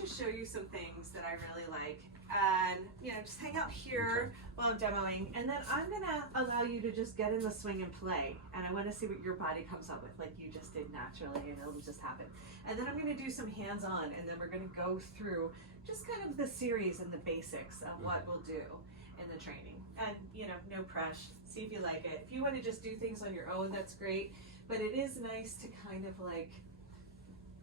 just show you some things that I really like, and you know, just hang out here while I'm demoing, and then I'm gonna allow you to just get in the swing and play, and I want to see what your body comes up with, like you just did naturally, and it'll just happen. And then I'm gonna do some hands-on, and then we're gonna go through just kind of the series and the basics of what we'll do in the training. And you know, no pressure. See if you like it. If you want to just do things on your own, that's great. But it is nice to kind of like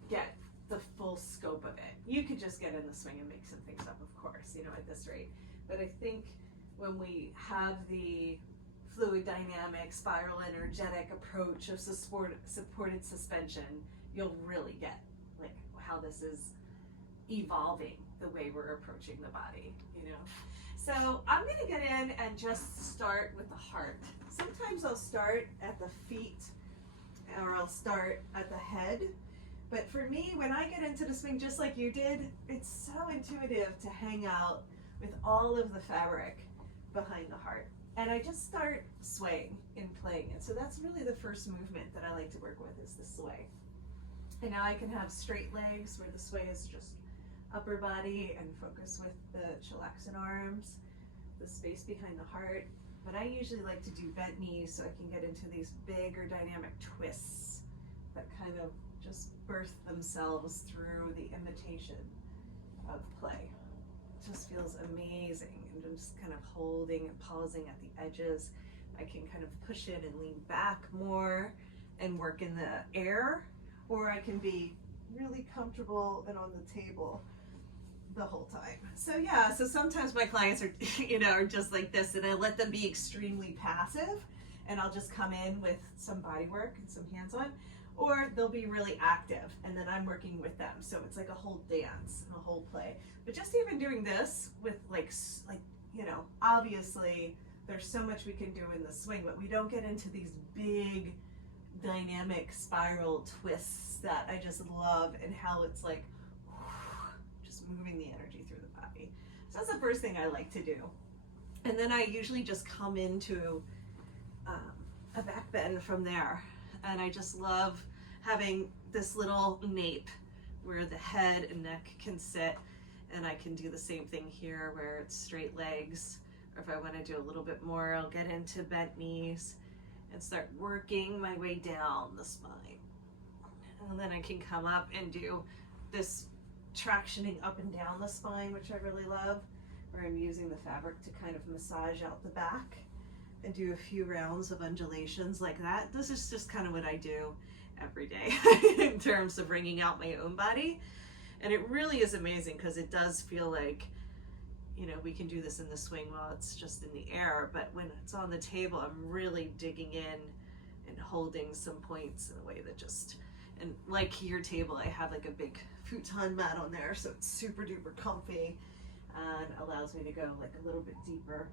get the full scope of it. You could just get in the swing and make some things up, of course, you know, at this rate. But I think when we have the fluid dynamic, spiral energetic approach of supported suspension, you'll really get like how this is evolving the way we're approaching the body, you know. So I'm gonna get in and just start with the heart. Sometimes I'll start at the feet or I'll start at the head. But for me, when I get into the swing, just like you did, it's so intuitive to hang out with all of the fabric behind the heart. And I just start swaying and playing it. So that's really the first movement that I like to work with, is the sway. And now I can have straight legs where the sway is just upper body and focus with the chillaxin arms, the space behind the heart. But I usually like to do bent knees so I can get into these bigger dynamic twists that kind of just birth themselves through the imitation of play. It just feels amazing, and I'm just kind of holding and pausing at the edges. I can kind of push it and lean back more and work in the air, or I can be really comfortable and on the table the whole time. So yeah, so sometimes my clients are, you know, are just like this, and I let them be extremely passive, and I'll just come in with some body work and some hands-on, or they'll be really active, and then I'm working with them. So it's like a whole dance and a whole play. But just even doing this with like, you know, obviously there's so much we can do in the swing, but we don't get into these big dynamic spiral twists that I just love, and how it's like just moving the energy through the body. So that's the first thing I like to do. And then I usually just come into a back bend from there. And I just love having this little nape where the head and neck can sit, and I can do the same thing here where it's straight legs, or if I want to do a little bit more, I'll get into bent knees and start working my way down the spine. And then I can come up and do this tractioning up and down the spine, which I really love, where I'm using the fabric to kind of massage out the back and do a few rounds of undulations like that. This is just kind of what I do every day in terms of bringing out my own body. And it really is amazing, because it does feel like, you know, we can do this in the swing while it's just in the air, but when it's on the table, I'm really digging in and holding some points in a way that just, and like your table, I have like a big futon mat on there, so it's super duper comfy and allows me to go like a little bit deeper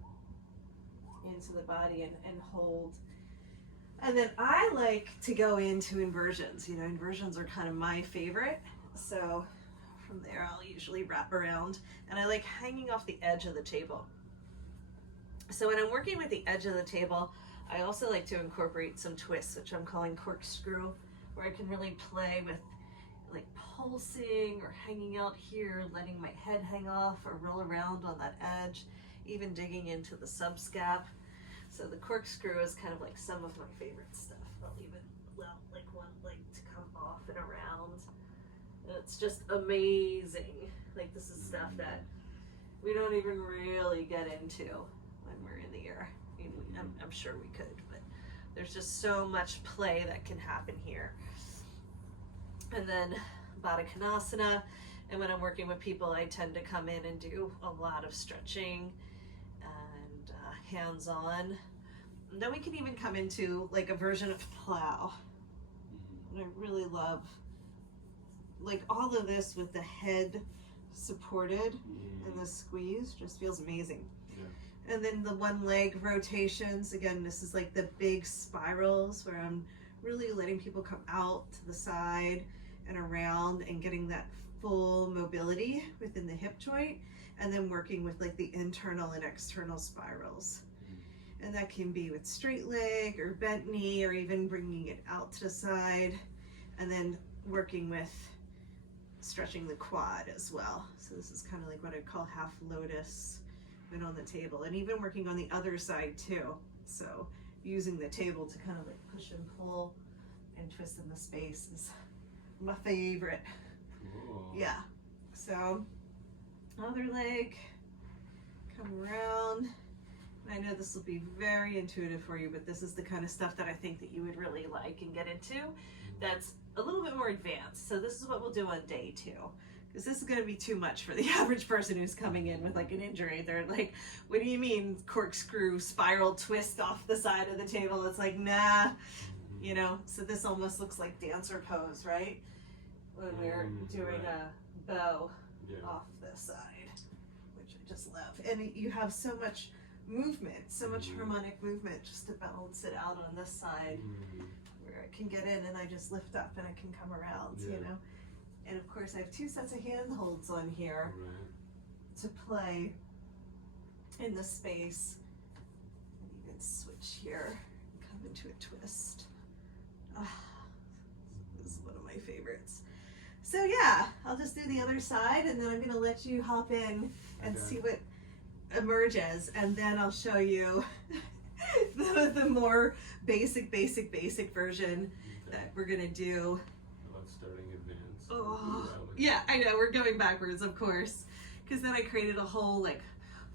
into the body and hold. And then I like to go into inversions. You know, inversions are kind of my favorite. So from there, I'll usually wrap around, and I like hanging off the edge of the table. So when I'm working with the edge of the table, I also like to incorporate some twists, which I'm calling corkscrew, where I can really play with like pulsing or hanging out here, letting my head hang off or roll around on that edge, even digging into the subscap. So the corkscrew is kind of like some of my favorite stuff. I'll even allow like one leg to come off and around. And it's just amazing. Like, this is stuff that we don't even really get into when we're in the air. I mean, I'm sure we could, but there's just so much play that can happen here. And then Baddha Konasana. And when I'm working with people, I tend to come in and do a lot of stretching and hands-on. And then we can even come into like a version of plow. And I really love like all of this with the head supported and the squeeze just feels amazing. Yeah. And then the one leg rotations, again, this is like the big spirals where I'm really letting people come out to the side and around and getting that full mobility within the hip joint, and then working with like the internal and external spirals. And that can be with straight leg or bent knee, or even bringing it out to the side, and then working with stretching the quad as well. So this is kind of like what I call half lotus when on the table, and even working on the other side too. So using the table to kind of like push and pull and twist in the space is my favorite. Cool. Yeah. So other leg, come around. I know this will be very intuitive for you, but this is the kind of stuff that I think that you would really like and get into. That's a little bit more advanced. So this is what we'll do on day 2, because this is going to be too much for the average person who's coming in with like an injury. They're like, what do you mean corkscrew, spiral, twist off the side of the table? It's like, nah, you know. So this almost looks like dancer pose, right? When we're doing a bow off the side, which I just love. And you have so much movement, so much harmonic movement just to balance it out on this side, where I can get in and I just lift up and I can come around, you know. And of course I have 2 sets of handholds on here to play in the space. And you can switch here and come into a twist. This is one of my favorites. So yeah, I'll just do the other side, and then I'm gonna let you hop in and see what emerges, and then I'll show you the more basic version that we're gonna do. About starting advanced. Oh, yeah, I know, we're going backwards, of course, because then I created a whole like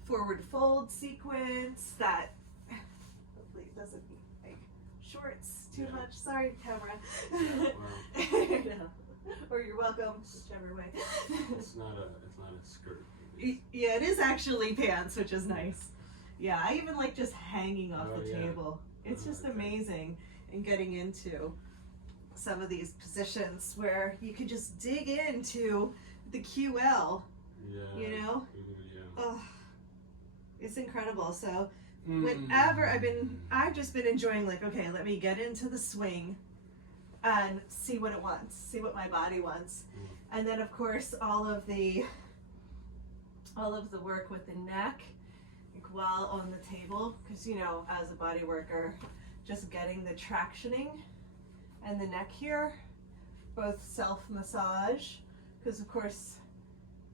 forward fold sequence that hopefully it doesn't like shorts too much. Sorry, camera. Or you're welcome, whichever way. It's not a skirt. Yeah, it is actually pants, which is nice. Yeah, I even like just hanging off the table. It's just amazing, and getting into some of these positions where you can just dig into the QL, you know? Oh, it's incredible. So whenever I've just been enjoying like, okay, let me get into the swing and see what it wants, see what my body wants. And then of course all of the work with the neck, like while on the table, because you know, as a body worker, just getting the tractioning and the neck here, both self-massage, because of course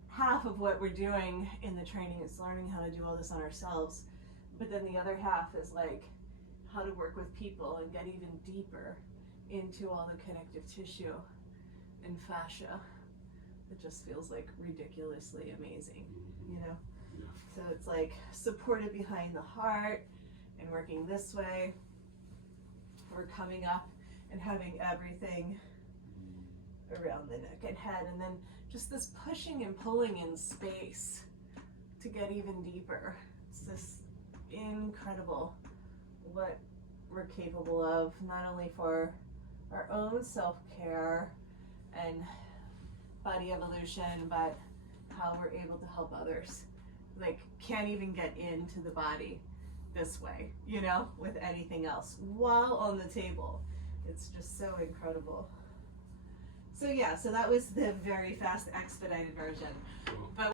half of what we're doing in the training is learning how to do all this on ourselves, but then the other half is like how to work with people and get even deeper into all the connective tissue and fascia. It just feels like ridiculously amazing, you know? So it's like supported behind the heart and working this way. We're coming up and having everything around the neck and head, and then just this pushing and pulling in space to get even deeper. It's just incredible what we're capable of, not only for our own self-care and body evolution, but how we're able to help others. Like, can't even get into the body this way, you know, with anything else while on the table. It's just so incredible. So yeah, so that was the very fast expedited version. But